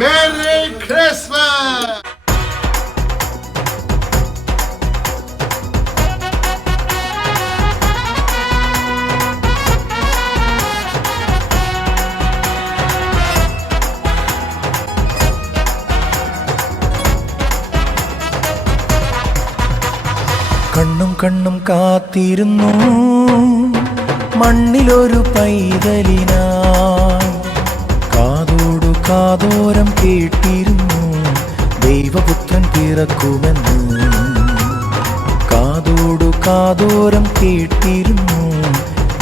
Merry Christmas! കണ്ണും കണ്ണും കാത്തിരുന്നു മണ്ണിലൊരു പൈതലിനായി, കാതോടു കാതോരം കേട്ടിരുന്നു ദൈവപുത്രൻ പിറക്കുമെന്ന്. കാതോടു കാതോരം കേട്ടിരുന്നു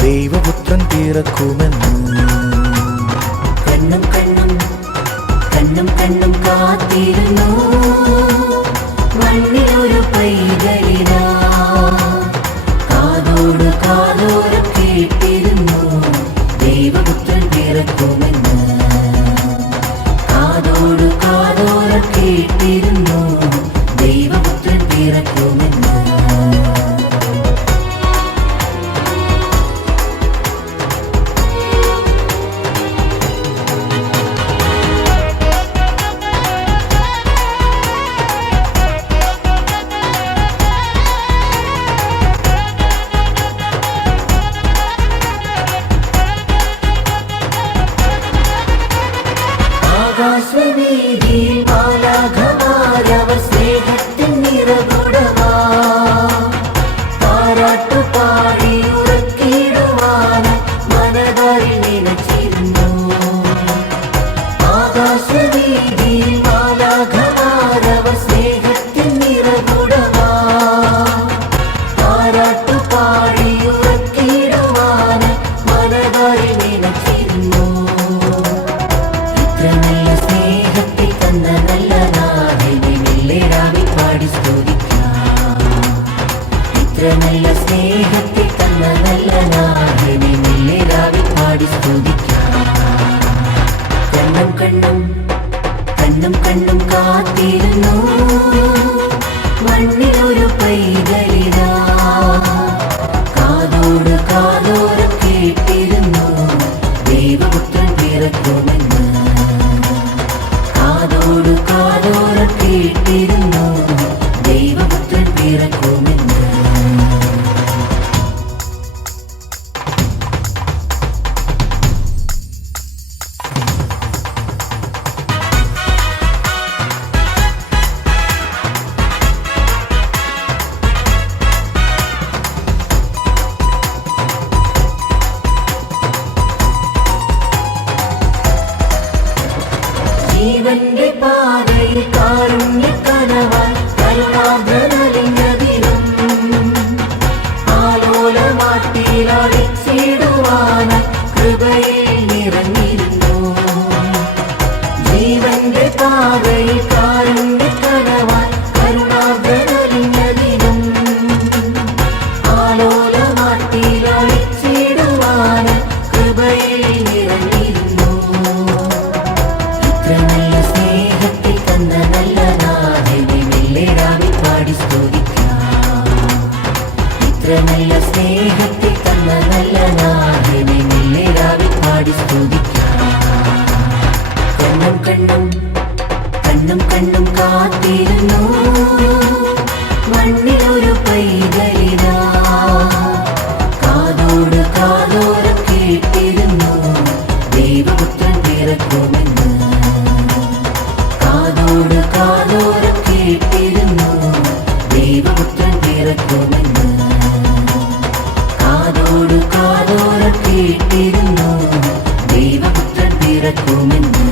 ദൈവപുത്രൻ പിറക്കുമെന്ന്. കണ്ണും കണ്ണും കണ്ണും കണ്ണും കാത്തിരുന്നു മണ്ണിലൊരു പൈതലിനാ, കാതോടു കാതോരം കേട്ടിരുന്നു ദൈവപുത്രൻ പിറക്കുമെന്ന്. കാതോടു കാതോരം കേട്ടിരുന്നു ദൈവപുത്രൻ പിറക്കുമെന്ന്. ആകാശവീതിയിൽ മാലാഖമാരവർ സ്നേഹത്തിൻ നിറകുടമാ, താരാട്ടുപാടി ഉറക്കിടുവാൻ മനതാരിൽ നിലച്ചിരുന്നു. ആകാശവീതിയിൽ മാലാഖമാരവർ സ്നേഹത്തിൻ നിറകുടമാ, താരാട്ടുപാടി ഉറക്കിടുവാൻ മനതാരിൽ നിലച്ചിരുന്നു. നല്ല സ്നേഹത്തെ തന്ന നല്ല നാഥനെ മെല്ലെടാവി പാടി സ്തുതിക്കാം. ഇത്ര നല്ല സ്നേഹത്തെ തന്ന നല്ല നാഥനെ മെല്ലെടാവി പാടി സ്തുതിക്കാം. കണ്ണും കണ്ണും കണ്ണും കണ്ണും കാത്തിരുന്നു മണ്ണിലൊരു പൈതലിനാ, കാതോട് കാതോരം കേട്ടിരുന്നു ദൈവപുത്രൻ പിറക്കുമെന്ന്. കാതോടു കാതോരം കേട്ടിരുന്നു ദൈവപുത്രൻ പിറക്കുമെന്ന്. ജീവന്റെ പാതയിൽ കാരുണ്യക്കനവാൻ കരുണാദ്രനലിഞ്ഞതിനും, ആലോലമാട്ടിയിലടിച്ചിടുവാൻ കൃപയിൽ നിറഞ്ഞിരുന്നു. ജീവന്റെ പാതയിൽ കാരുണ്യക്കനവാൻ കരുണാദ്രനലിഞ്ഞതിനും, ആലോലമാട്ടിയിലടിച്ചിടുവാൻ കൃപയിൽ നിറഞ്ഞിരുന്നു. ഇത്ര നല്ല സ്നേഹത്തെ തന്ന നല്ല നാഥനെ മെല്ലെടാവി പാടി സ്തുതിക്കാം. ഇത്ര നല്ല സ്നേഹത്തെ തന്ന നല്ല നാഥനെ മെല്ലെടാവി പാടി സ്തുതിക്കാം. കണ്ണും കണ്ണും കണ്ണും കണ്ണും കാത്തിരുന്നു മണ്ണിലൊരു പൈതലിനാ, കാതോട് കാതോരം കേട്ടിരുന്നു ദൈവപുത്രൻ പിറക്കുമെന്ന്. കാതോട് കാതോരം കേട്ടിരുന്നു ദൈവപുത്രൻ പിറക്കുമെന്ന്. കാതോട് കാതോരം കേട്ടിരുന്നു ദൈവപുത്രൻ പിറക്കുമെന്ന്.